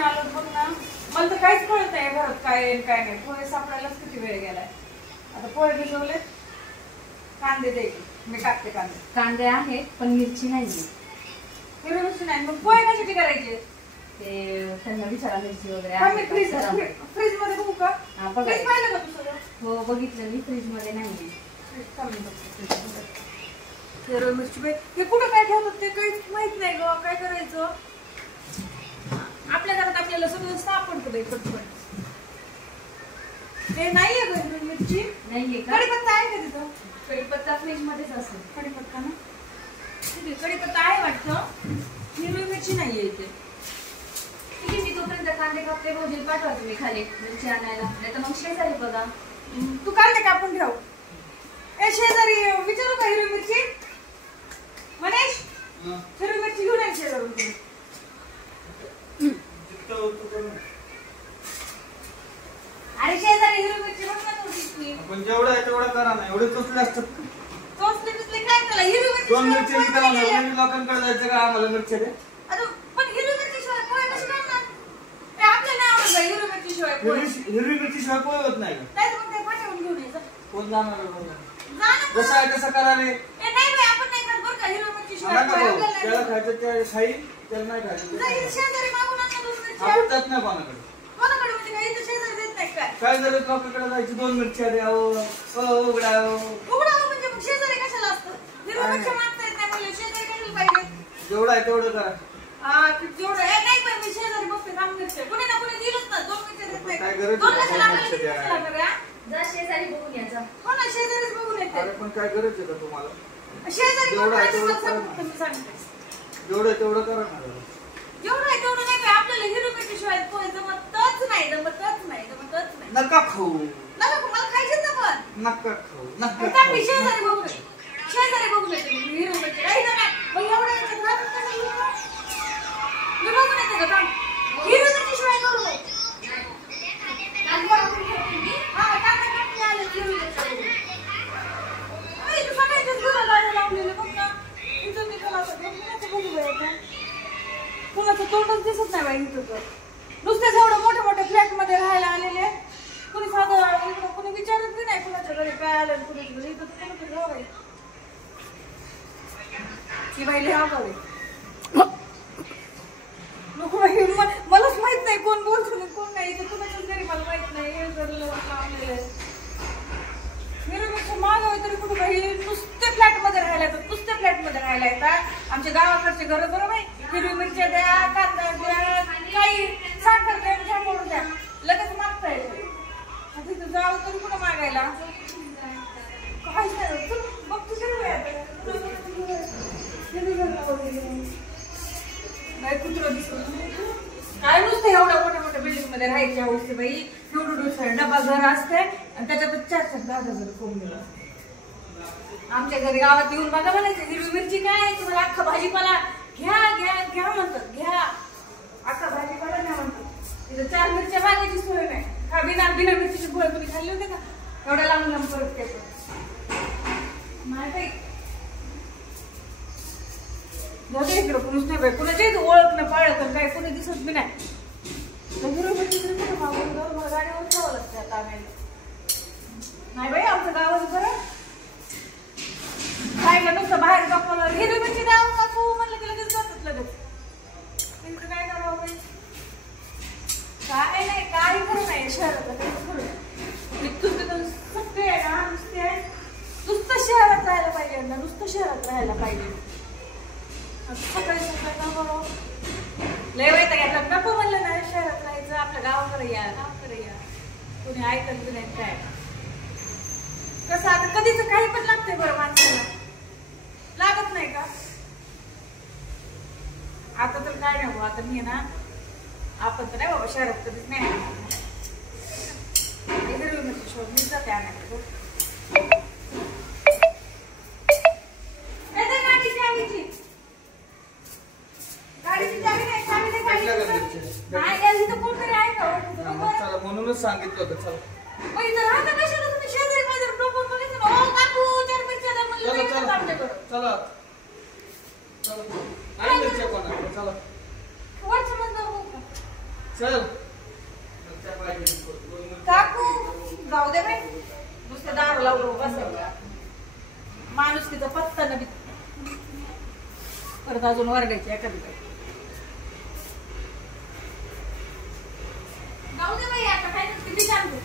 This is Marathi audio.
पोह्याने आलो बघ ना, मला तर काहीच कळत नाही घरात काय आहे काय नाही. पोहे सापडायलाच किती वेळ गेलाय. आता पोहे भिजवले, कांदे द्यायचे, मी टाकते कांदे. कांदे आहेत पण मिरची नाही. हिरवी मिरची नाही. मग पोहे कशाचे करायचे ते त्यांना विचारा मिरची वगैरे फ्रीज मध्ये बघू का? फ्रीज पाहिलं का तू सगळं? हो बघितलं मी, फ्रीज मध्ये नाहीये. हिरवी मिरची हे कुठं काय ठेवतात ते काहीच माहित नाही ग. काय करायचं? आपल्या घरात आपल्याला सगळं सापडतं बाई पटपट. ते नाहीये ग हिरवी मिरची. नाहीये का? कढीपत्ता आहे का तिथं? कढीपत्ता फ्रीज मध्येच असेल. कढीपत्ता ना, कढीपत्ता आहे वाटतं. हिरवी मिरची नाहीये इथे. ठीक आहे, मी तोपर्यंत कांदे कापते. रोजी पाठवा तुम्ही खाली मिरची आणायला, नाही तर मग शेजारी बघा. तू कांदे कापून ठेव. ए शेजारी विचारू का हिरवी मिरची? मनीष, हिरवी मिरची घेऊन ये शेजारून. अरे शेजारी हिरवी मिरची बघ ना थोडी. पण जेवढं आहे तेवढं करा ना. एवढे टोचले असतात. टोचले पिचले काय त्याला? हिरवी मिरची दोन मिरची लोकांकडे जायचं का आम्हाला मिरची दे? पण हिरवी मिरची शिवाय पोहे कशी करणार? आपल्याला नाही आवडत हिरवी मिरची शिवाय पोहे. हिरवी मिरची शिवाय पोहे होत नाही का? नाही मग ते पाठवून घेऊन यायचं. कोण जाणार जसं आहे तसं करा रे. नाही बाई आपण नाही करत बरं का हिरवी मिरची शिवाय पोहे. त्याला खायचं ते खाईल, त्याला नाही खायचं शेजारी मागून आणा दोन मिरची. आपण जात नाही कोणाकडे. कोणाकडे म्हणजे काय इथं शेजारी देत नाही काय? काय झालं लोकांकडे जायची दोन मिरची द्या उघडा उघडा म्हणजे मग शेजारी कशाला असतं? हिरवी मिरची मागता येत नाही म्हणजे शेजारी कशाला पाहिजे? जेवढं आहे तेवढं करा. जेवढं नाही पण मी शेजारी बघते काम मिरची. कुणी ना कुणी दिलंच ना. दोन मिरची देत नाही. काय गरज दोन कशाला आपल्याला जा शेजारी बघून यायचा. हो ना शेजारीच बघून येते. पण काय गरज आहे का तुम्हाला? शेजारी जेवढं आहे तेवढं सांगते. जेवढं आहे तेवढं करा ना. जेवढं आहे तेवढं नाही काय आपल्याला हिरवी मिरची शिवाय पोहे जमतच नाही. नका खाऊ. नका मला खायचेच ना पण. नका खाऊ. नका खाऊ. शेजारी बघून येते. शेजारी बघून येते हिरवी मिरची. काही नाही मग एवढं याच्यात राहत कशाला? मी बघून येते का काम? हिरवी मिरची शिवाय करू नको. कुणाचं तोंडच दिसत नाही बाई इथं तर. नुसतेच एवढं मोठ्या मोठ्या फ्लॅट मध्ये राहायला आलेले. कुणी साधं इकडं कुणी विचारत बी नाही कुणाच्या घरी काय आलं कुणाच्या घरी. इथं कुणाचं घर आहे ती बाई लय आगाऊ आहे. नको बाई मलाच माहित नाही कोण बोलतो कोण नाही. इथं कुणाच्याच घरी मला माहित नाही. हे जर हिरवीचं माग आहे तरी कुठं बाई नुसते फ्लॅट मध्ये राहायला येतात. नुसते फ्लॅट मध्ये राहायला येतात. आमच्या गावाकडचे घर बरं बाई हिरवी मिरच्या द्या, कांदा द्या, काही साखर द्या, झांबोड द्या, लगेच मागता येते. तिथं जाऊ तरी कुठं मागायला काय बघ तुझ्या नाही कुत्रं दिसत काय नुसतं एवढ्या मोठ्या मोठ्या बिल्डिंग मध्ये राहायच्या हौस बाई. एवढं डबा घर असते आणि त्याच्यातच 4-4 दादा कोण गेला. आमच्या घरी गावात येऊन बघा म्हणायचं हिरवी मिरची काय तुम्हाला अख्खा भाजीपाला घ्या घ्या घ्या म्हणतात. घ्या अख्खा भाजीपाला घ्या म्हणतात. तिथं 4 मिरच्या मागायची सोय नाही. हा बिना मिरचीची पोहे तुम्ही खाल्ले होते का? एवढ्या लांब लांब परत त्याचं नाही काही जाते इकडं. कुणीच नाही बाई कुणाच्या ओळखणं पाळलं काय कुणी दिसत बी नाही. हिरवी मिरची मागून मला गाडीवर जावं लागतं आता आणायला. नाही बाई आमचं गावच बरं. खायला नुसतं बाहेर कापवलं हिरवी मिरची द्यावं काकू म्हणलं की लगेच जातात लगेच. त्यांचं काय करावं बाई? काय नाही काही खरं नाही शहरात सगळे आहे ना नुसते नुसतं शहरात राहायला पाहिजे ना. नुसतं शहरात राहायला पाहिजे. सकाळी सकाळी का बरं लय वाईट घ्यायला नको म्हणलं ना शहरात राहायचं. आपल्या गावाकडे या गावाकडे या. कोणी ऐकत बी नाही काय. कसं आता कधीच काही पण लागतंय बरं माणसाला. लागत नाही का? आता तर काय नाही आता मी ना आपण तर नाही बाबा शहरात कधीच नाही. हिरवी मिरची शोध मी जाते आणायला. म्हणूनच सांगितलं होतं. चला चला चला चल मिरच्या पाहिजे. 2 मिरच्या. काकू जाऊ दे बाई नुसतं दारू लावलो बसायला माणूस तिचा पत्ता न परत अजून वरडायची एखादी जाऊ दे बाई आता काय किती सांगू